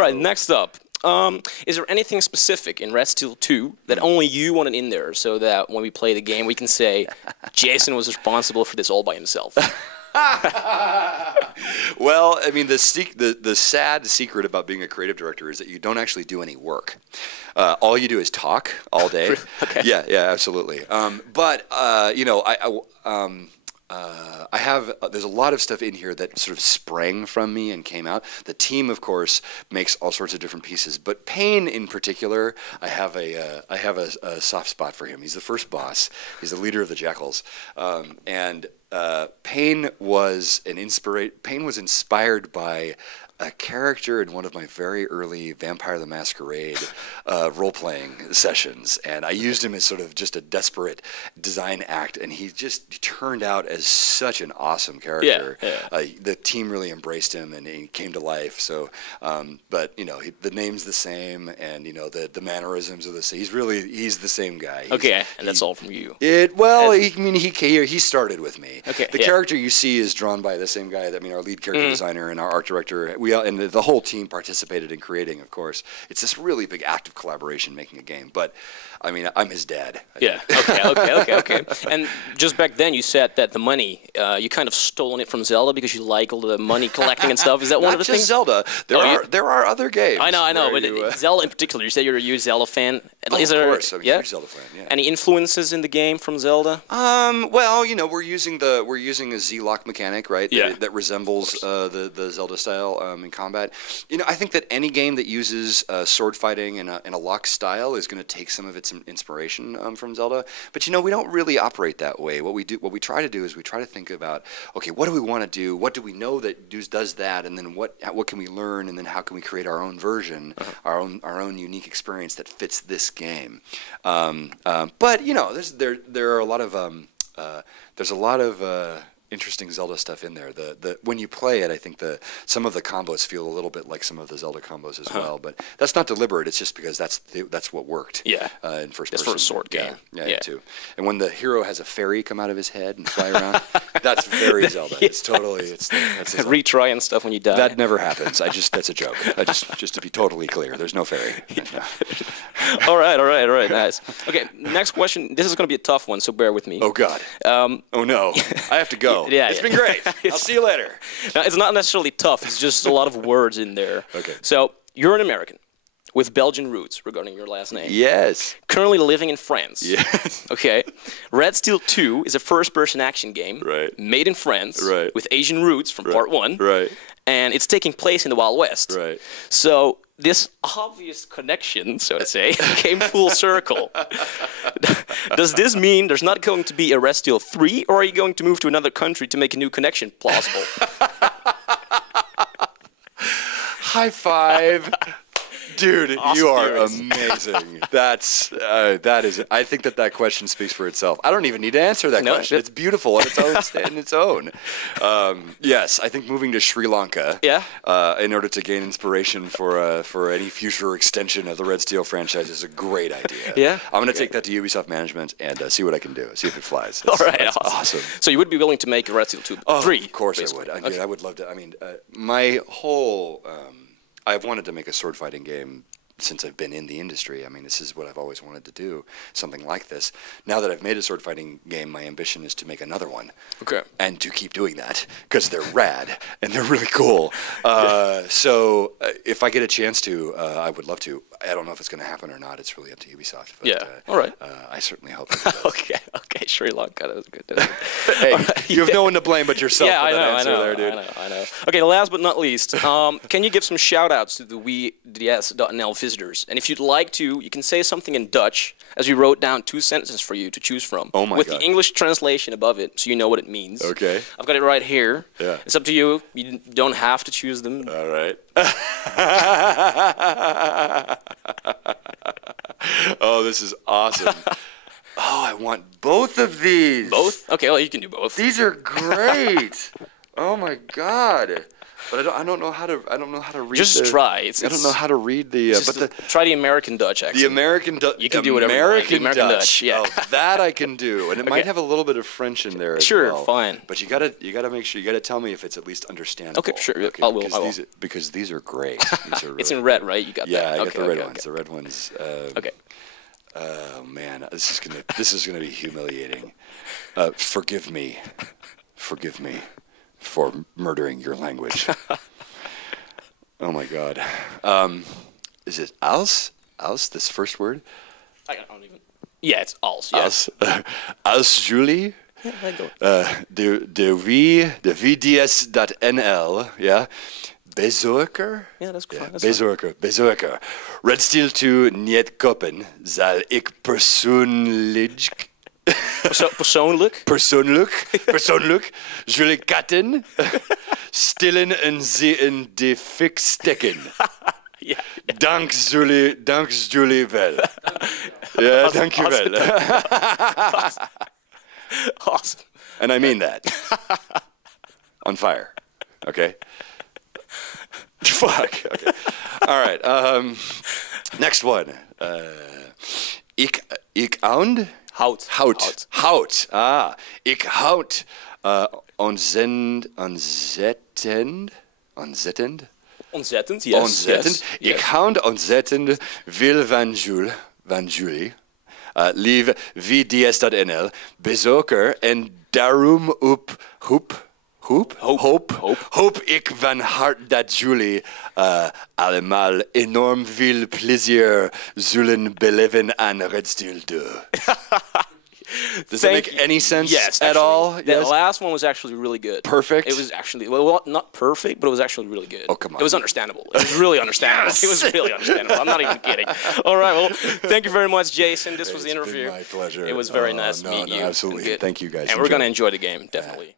right, next up. Is there anything specific in Red Steel 2 that only you wanted in there so that when we play the game we can say Jason was responsible for this all by himself? Well, I mean, the sad secret about being a creative director is that you don't actually do any work. All you do is talk all day. Okay. Yeah, absolutely. But you know, I have there's a lot of stuff in here that sort of sprang from me and came out. The team, of course, makes all sorts of different pieces, but Payne in particular, I have a soft spot for him. He's the first boss. He's the leader of the Jackals, and Payne was inspired by a character in one of my very early Vampire the Masquerade role-playing sessions, and I used him as sort of just a desperate design act, and he turned out as such an awesome character. Yeah. The team really embraced him, and he came to life. So, but you know, the name's the same, and you know, the mannerisms are the same. He's the same guy. And that's all from you. He started with me. Okay. The character you see is drawn by the same guy. Our lead character designer and our art director. And the whole team participated in creating, of course. It's this really big act of collaboration making a game. But, I mean, I'm his dad. Yeah, okay. And just back then you said that the money, you kind of stolen it from Zelda because you like all the money collecting and stuff. Is that one of the things? Not just Zelda. There are other games. I know, but Zelda in particular. You said you're a huge Zelda fan. Of course, I'm a huge Zelda fan, yeah. Any influences in the game from Zelda? Well, you know, we're using a Z-lock mechanic, right? Yeah. That resembles the Zelda style in combat. You know, I think that any game that uses sword fighting in a lock style is going to take some of its inspiration from Zelda. But you know, we don't really operate that way. What we try to do is we try to think about, okay, what do we want to do? What do we know that does that? And then what can we learn? And then how can we create our own version, our own unique experience that fits this game? But you know, there are a lot of there's a lot of interesting Zelda stuff in there. When you play it, I think some of the combos feel a little bit like some of the Zelda combos as well. But that's not deliberate. It's just because that's what worked. Yeah. In first person. It's for a sword game. Yeah, too. And when the hero has a fairy come out of his head and fly around, that's very Zelda. Yeah. It's totally that's retry and stuff when you die. That never happens. That's a joke. Just to be totally clear, there's no fairy. All right. Nice. Okay, next question. This is going to be a tough one, so bear with me. Oh God. Oh no. I have to go. Yeah, it's been great. I'll see you later. No, it's not necessarily tough. It's just a lot of words in there. Okay. So you're an American with Belgian roots regarding your last name. Yes. Currently living in France. Yes. Okay. Red Steel 2 is a first-person action game. Right. Made in France. Right. With Asian roots from part 1. Right. And it's taking place in the Wild West. Right. So this obvious connection, so to say, came full circle. Does this mean there's not going to be a Red Steel 3, or are you going to move to another country to make a new connection plausible? High five. Dude, Awesome you are theories. amazing. That is. I think that question speaks for itself. I don't even need to answer that question. It's beautiful in its own. Yes, I think moving to Sri Lanka. Yeah. In order to gain inspiration for any future extension of the Red Steel franchise is a great idea. Yeah. I'm going to take that to Ubisoft management and see what I can do. See if it flies. All right. That's awesome. So you would be willing to make a Red Steel 2, 3? Of course basically. I would. I would love to. I mean, my whole. I've wanted to make a sword fighting game since I've been in the industry. I mean, this is what I've always wanted to do, something like this. Now that I've made a sword fighting game, my ambition is to make another one. Okay. And to keep doing that, because they're rad, and they're really cool. So if I get a chance to, I would love to. I don't know if it's going to happen or not. It's really up to Ubisoft. But, Yeah. All right. I certainly hope it does. Okay. Sri Lanka, that was good. Hey, you have no one to blame but yourself for that answer there, dude. I know. Okay, last but not least, can you give some shout-outs to the Wii-DS.nl visitors? And if you'd like to, you can say something in Dutch, as we wrote down 2 sentences for you to choose from. Oh my with God. the English translation above it, so you know what it means. Okay. I've got it right here. Yeah. It's up to you. You don't have to choose them. All right. Oh, this is awesome. Oh, I want both of these. Both? Okay, well, you can do both. These are great. Oh my God. But I don't know how to read. Just try. I don't know how to read the. Try the American Dutch accent. The American Dutch. You can do whatever. American Dutch. Yeah. Oh, that I can do, and it might have a little bit of French in there. Sure, as well. fine. But you gotta make sure. You gotta tell me if it's at least understandable. Okay, sure. I will. Because these are great. These are really it's in red, right? You got that. Yeah, I got the red ones. The red ones. Okay. Oh man, this is gonna be humiliating. Forgive me for murdering your language. Oh my God. Is it als? Als, this first word? I don't even. Yeah, it's als. Yeah. Als. Als Julie. Yeah, De Wii-DS.nl. Ja. Bezorger? Ja, dat is fijn. Bezorger. Redstiel to niet kopen, zal ik persoonlijk, jullie katten stillen en ze in de fik steken. Ja. Dank jullie wel. Ja, dank je wel. Awesome. And I mean that. On fire. Okay? Fuck. Okay. All right. Next one. Ik houd. Hout. Ah. Ik houd. Ontzettend. Ontzettend, yes. Yes. Ik houd ontzettend veel van jullie. Lieve VDS.nl. Bezoeker en daarom hoop ik van harte dat jullie allemaal enorm veel plezier zullen beleven aan Redstiel 2. Does that make any sense at all? The last one was actually really good. Perfect? It was actually, well, not perfect, but it was actually really good. Oh, come on. It was understandable. It was really understandable. Yes! It was really understandable. I'm not even kidding. All right, well, thank you very much, Jason. This was the It's interview. been my pleasure. It was very nice to meet you. Absolutely. Thank you, guys. And we're going to enjoy the game, definitely.